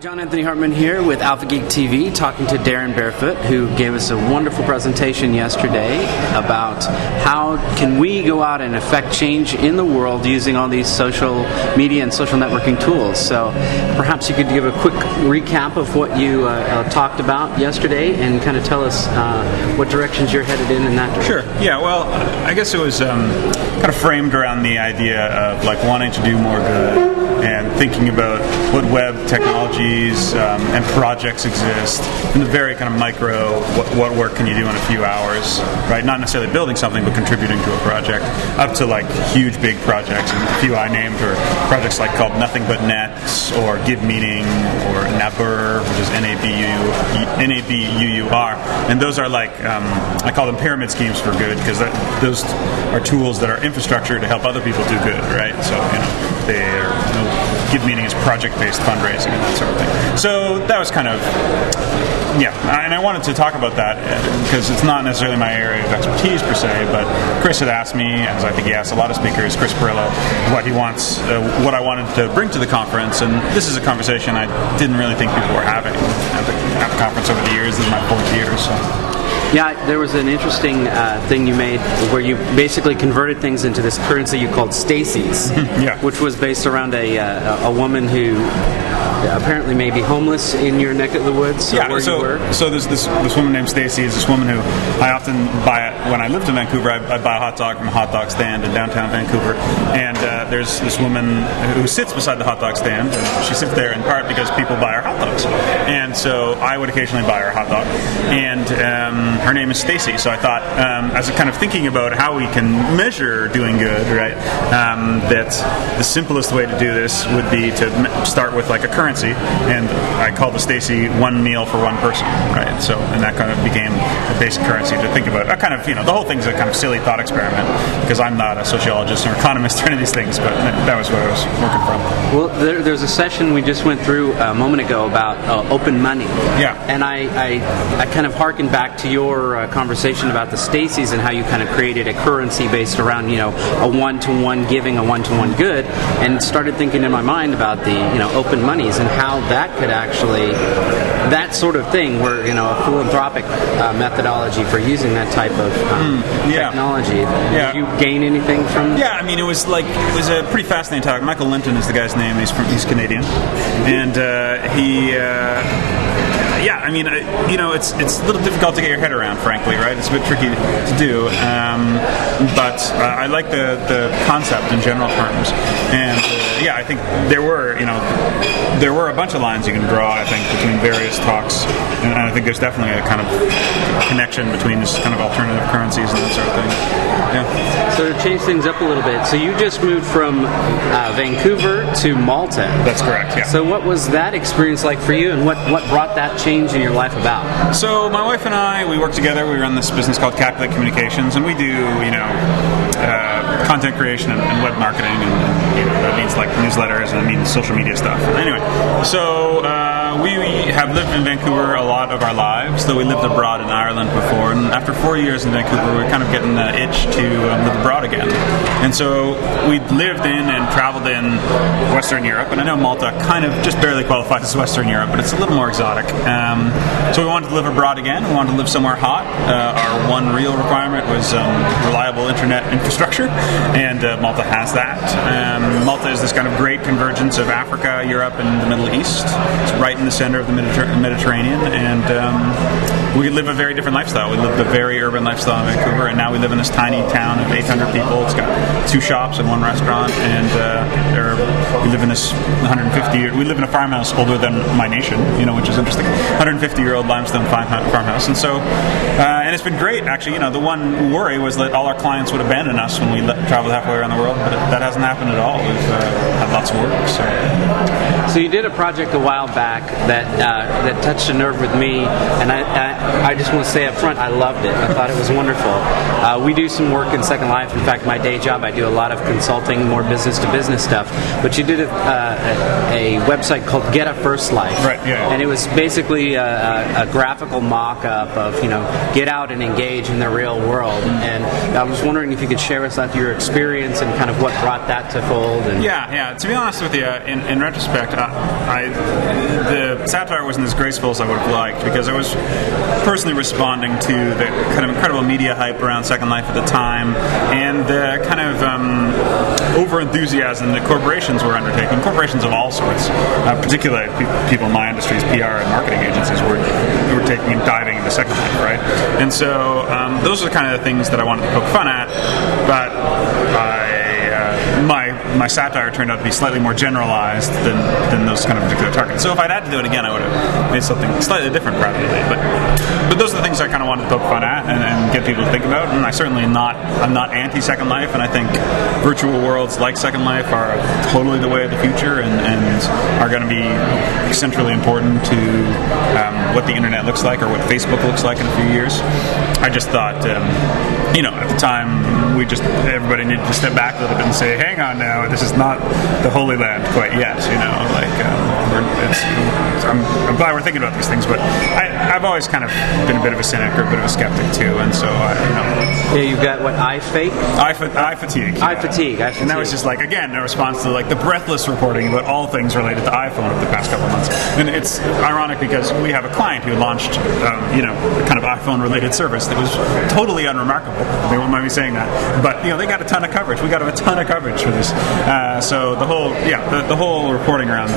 John Anthony Hartman here with iFatigue TV, talking to Daren Barefoot, who gave us a wonderful presentation yesterday about how can we go out and affect change in the world using all these social media and social networking tools. So perhaps you could give a quick recap of what you talked about yesterday and kind of tell us what directions you're headed in that direction. Sure. Yeah, well, I guess it was kind of framed around the idea of like wanting to do more good and thinking about what web technologies and projects exist in the very kind of micro, what work can you do in a few hours, right? Not necessarily building something, but contributing to a project, up to like huge, big projects. And a few I named are projects like called Nothing But Nets, or Give Meaning, or Nabur, which is N-A-B-U-U-R. And those are like, I call them pyramid schemes for good, because those are tools that are infrastructure to help other people do good, right? So, they're Give Meaning is project-based fundraising and that sort of thing. So that was kind of, and I wanted to talk about that because it's not necessarily my area of expertise per se, but Chris had asked me, as I think he asked a lot of speakers, Chris Perillo, what he wants, what I wanted to bring to the conference, and this is a conversation I didn't really think people were having at the conference over the years. This is my 4th year, so. Yeah, there was an interesting thing you made where you basically converted things into this currency you called Stacy's, which was based around a woman who apparently may be homeless in your neck of the woods, you were. So there's this woman named Stacy, is this woman who I often buy, when I lived in Vancouver, I'd buy a hot dog from a hot dog stand in downtown Vancouver, and there's this woman who sits beside the hot dog stand, and she sits there in part because people buy her hot dogs, and so I would occasionally buy her a hot dog, and her name is Stacy. So I thought, as a kind of thinking about how we can measure doing good, right, that the simplest way to do this would be to start with like a currency, and I call the Stacy one meal for one person, right? So, and that kind of became a basic currency to think about. Kind of, the whole thing's a kind of silly thought experiment, because I'm not a sociologist or economist or any of these things, but that was what I was working from. Well, there's a session we just went through a moment ago about open money. Yeah. And I kind of harkened back to your conversation about the Stacy's and how you kind of created a currency based around, a one-to-one giving, a one-to-one good, and started thinking in my mind about the, open monies and how that could actually, that sort of thing where, a philanthropic methodology for using that type of technology. Did you gain anything from? Yeah, it was a pretty fascinating talk. Michael Linton is the guy's name. He's Canadian, and it's a little difficult to get your head around, frankly, right? It's a bit tricky to do, but I like the concept in general terms, and I think there were a bunch of lines you can draw, I think, between various talks, and I think there's definitely a kind of connection between this kind of alternative currencies and that sort of thing. Yeah. So to change things up a little bit, so you just moved from Vancouver to Malta. That's correct, yeah. So what was that experience like for you, and what brought that change in your life about? So my wife and I, we work together. We run this business called Calculate Communications, and we do, content creation and web marketing, and that means like newsletters, and it means social media stuff. Anyway, so we have lived in Vancouver a lot of our lives, though we lived abroad in Ireland before, and after 4 years in Vancouver, we were kind of getting the itch to live abroad again. And so we lived in and traveled in Western Europe, and I know Malta kind of just barely qualifies as Western Europe, but it's a little more exotic. So we wanted to live abroad again. We wanted to live somewhere hot. Our one real requirement was reliable internet infrastructure, and Malta has that. Malta is this kind of great convergence of Africa, Europe, and the Middle East. It's right in the center of the Mediterranean, and we live a very different lifestyle. We lived a very urban lifestyle in Vancouver, and now we live in this tiny town of 800 people. It's got 2 shops and 1 restaurant, and we live in this 150. We live in a farmhouse older than my nation, which is interesting. 150-year-old limestone farmhouse, and so and it's been great. Actually, the one worry was that all our clients would abandon us when we traveled halfway around the world, but that hasn't happened at all. We've had lots of work. So you did a project a while back that touched a nerve with me, and I just want to say up front, I loved it. I thought it was wonderful. We do some work in Second Life. In fact, my day job, I do a lot of consulting, more business-to-business stuff. But you did a website called Get a First Life. Right, yeah. And it was basically a graphical mock-up of, get out out and engage in the real world. And I was wondering if you could share with us your experience and kind of what brought that to fold. And Yeah. To be honest with you, in retrospect, the satire wasn't as graceful as I would have liked, because I was personally responding to the kind of incredible media hype around Second Life at the time, and the kind of over-enthusiasm that corporations were undertaking, corporations of all sorts, particularly people in my industries, PR and marketing agencies, were taking and diving into Second Life, right? And so those are the kind of things that I wanted to poke fun at, but my satire turned out to be slightly more generalized than those kind of particular targets. So if I'd had to do it again, I would have made something slightly different probably. But those are the things I kind of wanted to poke fun at and get people to think about. And I'm not anti-Second Life, and I think virtual worlds like Second Life are totally the way of the future and are going to be centrally important to what the internet looks like or what Facebook looks like in a few years. I just thought, at the time, everybody needed to step back a little bit and say, hang on now, this is not the Holy Land quite yet, I'm glad we're thinking about these things, but I've always kind of been a bit of a cynic or a bit of a skeptic too, and so Yeah, you've got what, iFatigue? iFatigue. iFatigue. And that was just again, a response to the breathless reporting about all things related to iPhone over the past couple of months. And it's ironic because we have a client who launched, kind of iPhone-related service that was totally unremarkable. They won't mind me saying that. But, they got a ton of coverage. We got a ton of coverage for this. So the whole reporting around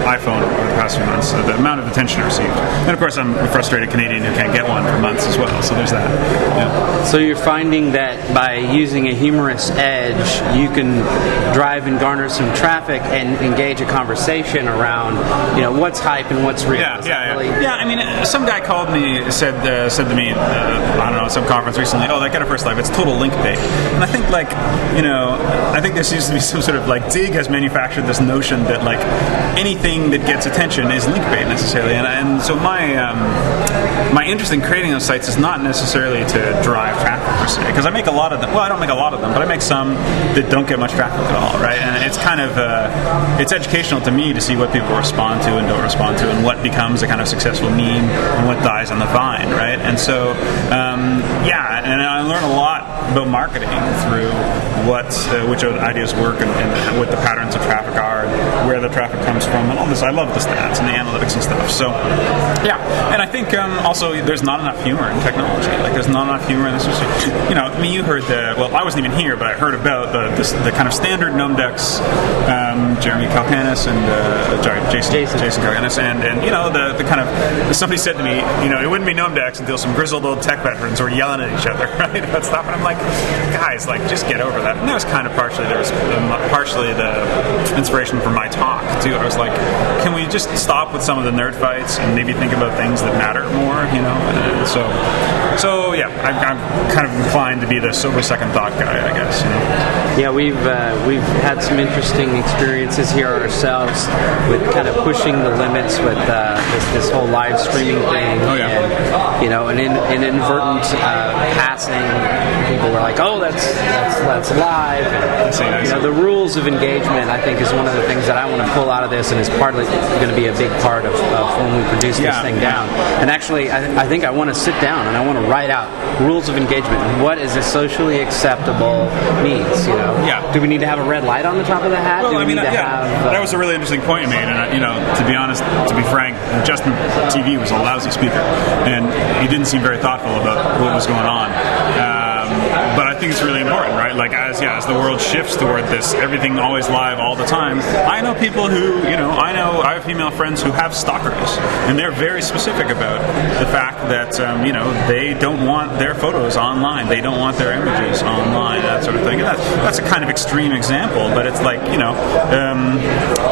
iPhone over the past few months, the amount of attention received. And of course, I'm a frustrated Canadian who can't get one for months as well. So there's that. Yeah. So you're finding that by using a humorous edge, you can drive and garner some traffic and engage a conversation around, what's hype and what's real. Yeah. I mean, some guy called me, said to me, I don't know, at some conference recently, that Get a First Life, it's total link bait. And I think, I think there seems to be some sort of, Zig has manufactured this notion that, anything that gets attention is link bait necessarily. And so my interest in creating those sites is not necessarily to drive traffic per se, because I make a lot of them. Well, I don't make a lot of them, but I make some that don't get much traffic at all, right? And it's kind of it's educational to me to see what people respond to and don't respond to, and what becomes a kind of successful meme and what dies on the vine, right? And so and I learn a lot about marketing through which ideas work and what the patterns of traffic are, and where the traffic comes from, and all this. I love the stats and the analytics and stuff. So, and I think also there's not enough humor in technology. There's not enough humor in this. You heard I wasn't even here, but I heard about the kind of standard Gnomedex, Jeremy Kalpanis and Jason Kalpanis, and the kind of, somebody said to me, it wouldn't be Gnomedex until some grizzled old tech veterans were yelling at each other, right, about stuff, and I'm like, guys, just get over that. And that was kind of partially the inspiration for my talk too. I was like, can we just stop with some of the nerd fights and maybe think about things that matter more, And so yeah, I'm kind of inclined to be the sober second thought guy, I guess. Yeah, we've had some interesting experiences here ourselves with kind of pushing the limits with this whole live streaming thing. Oh, yeah. And an inadvertent passing, people were like, "Oh, that's live." And, the rules of engagement, I think, is one of the things that I want to pull out of this, and is partly going to be a big part of when we produce this thing down. And actually, I think I want to sit down and I want to write out rules of engagement. What is a socially acceptable means? Yeah. Do we need to have a red light on the top of the hat? Well, have, that was a really interesting point you made, and to be honest, to be frank, Justin TV was a lousy speaker, and he didn't seem very thoughtful about what was going on. But I think it's really important, right? As the world shifts toward this, everything always live all the time. I know people who, I have female friends who have stalkers, and they're very specific about the fact that, they don't want their photos online, they don't want their images online, that sort of thing. And that's a kind of extreme example, but it's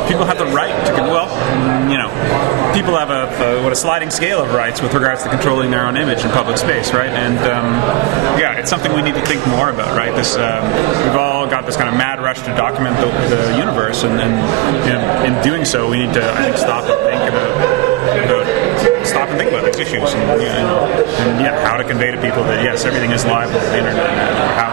people have the right to, people have a sliding scale of rights with regards to controlling their own image in public space, right? And it's something we need to think more about, right? We've all got this kind of mad rush to document the universe, and in doing so, we need to, I think, stop and think about stop and think about these issues, and how to convey to people that yes, everything is live on the internet, or how.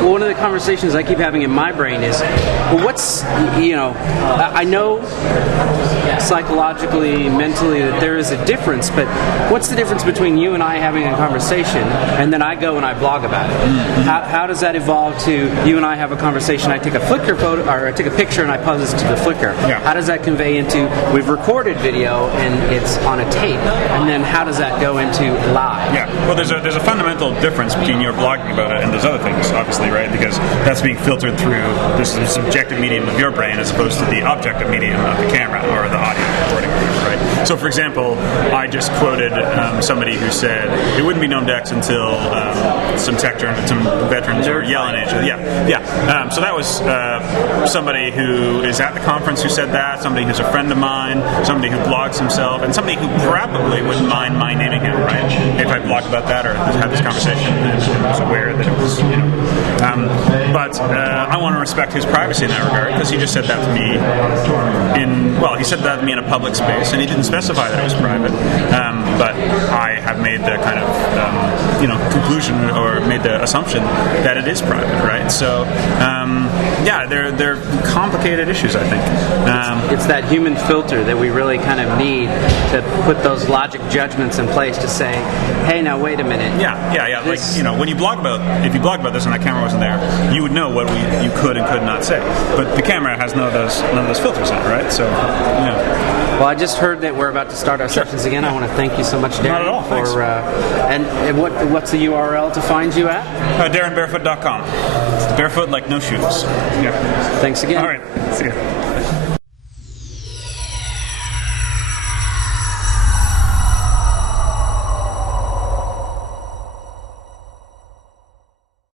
Well, one of the conversations I keep having in my brain is, well, what's, I know psychologically, mentally that there is a difference, but what's the difference between you and I having a conversation and then I go and I blog about it? Mm-hmm. How does that evolve to you and I have a conversation, I take a Flickr photo, or I take a picture and I post it to the Flickr? Yeah. How does that convey into we've recorded video and it's on a tape, and then how does that go into live? Yeah, well, there's a fundamental difference between your blogging about it and those other things, obviously, right? Because that's being filtered through this subjective medium of your brain as opposed to the objective medium of the camera or the audio recording, right? So, for example, I just quoted somebody who said it wouldn't be Gnomedex until some veterans were yelling at each other. Yeah. So that was somebody who is at the conference who said that, somebody who's a friend of mine, somebody who blogs himself, and somebody who probably wouldn't mind my naming him, right? If I blogged about that or had this conversation and was aware that it was, But I want to respect his privacy in that regard, because he just said that to me he said that to me in a public space, and he didn't specify that it was private. But I have made the kind of, conclusion or made the assumption that it is private, right? So, they're complicated issues, I think. It's that human filter that we really kind of need to put those logic judgments in place to say, hey, now wait a minute. Yeah. This, when you blog about, if you blog about this and that camera wasn't there, you would know what you could and could not say. But the camera has none of those filters in it, right? So, Well, I just heard that we're about to start our sessions again. I want to thank you so much, Darren. Not at all. Thanks. And what's the URL to find you at? DarenBarefoot.com. Barefoot like no shoes. Yeah. Thanks again. All right. See ya.